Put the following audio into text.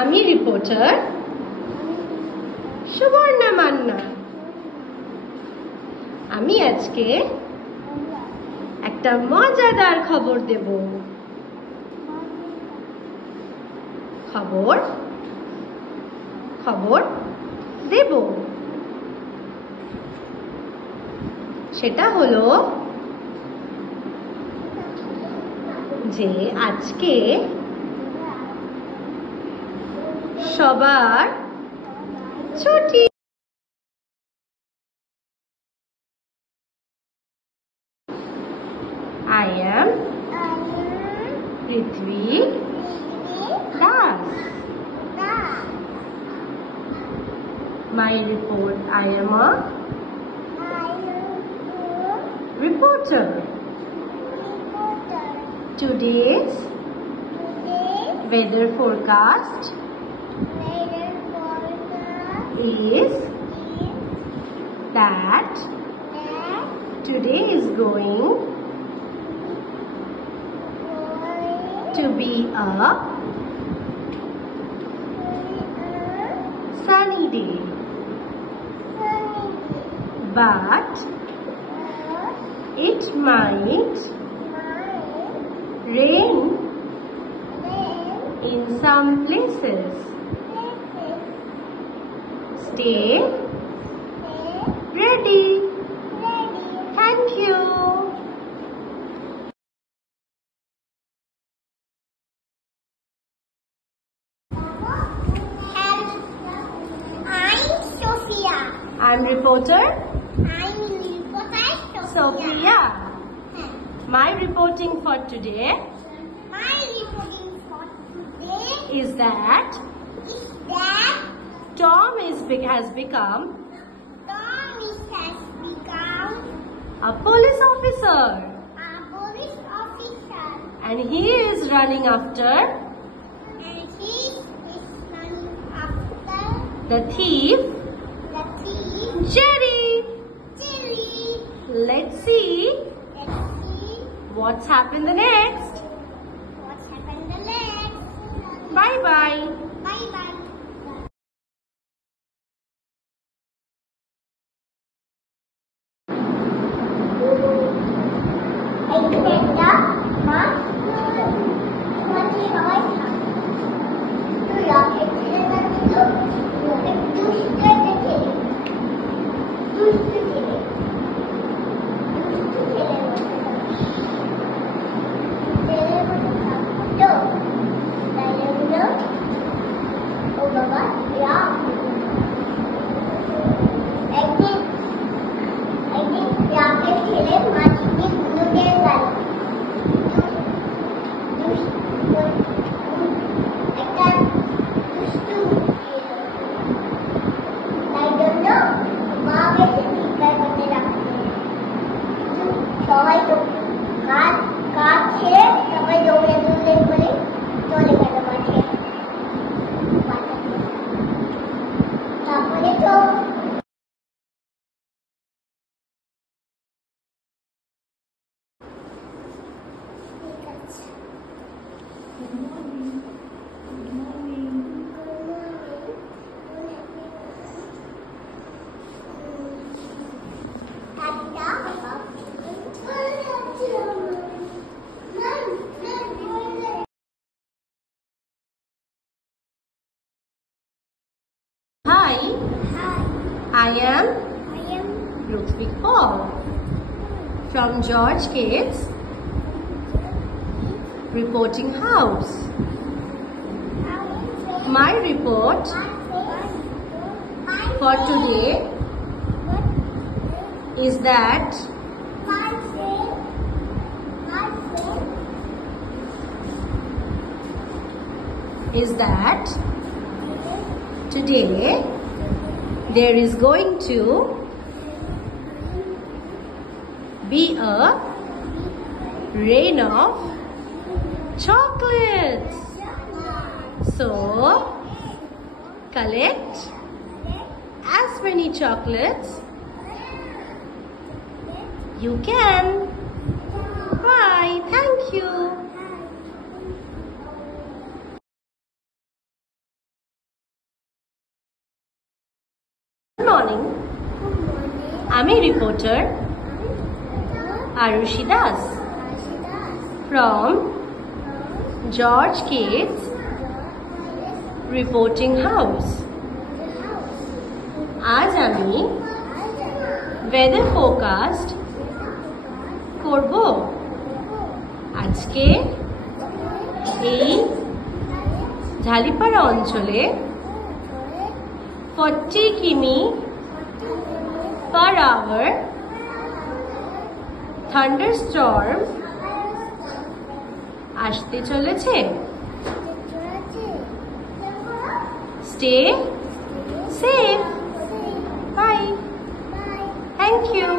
আমি রিপোর্টার সুবর্ণা মান্না। আমি আজকে একটা মজাদার খবর দেব। খবর দেব, সেটা হলো যে আজকে সবার ছুটি। I am Prithvi Das. My report, I am a reporter. Today's weather forecast is that today is going to be a sunny day, but it might rain in some places. Stay ready. Thank you. I'm reporter Sophia. My reporting for today is that Tom has become a police officer, and he is running after the thief Jerry. Let's see what's happened the next. Bye bye. সবাই তো কাজ ছেড়ে সবাই দৌড়ে করে চলে গেল মাঠে। তারপরে তো Hi, I am Ludwig Paul from George Gates Reporting House. My report for today is that today there is going to be a rain of chocolates. So collect as many chocolates you can. Bye. Thank you. morning. আমি reporter Arushi Das from George Cates Reporting House. আজ আমি weather forecast করব। আজকে এই ঝালিপাড়া অঞ্চলে 40 কিমি per hour thunderstorm আসতে চলেছে। Stay safe. Bye. Thank you.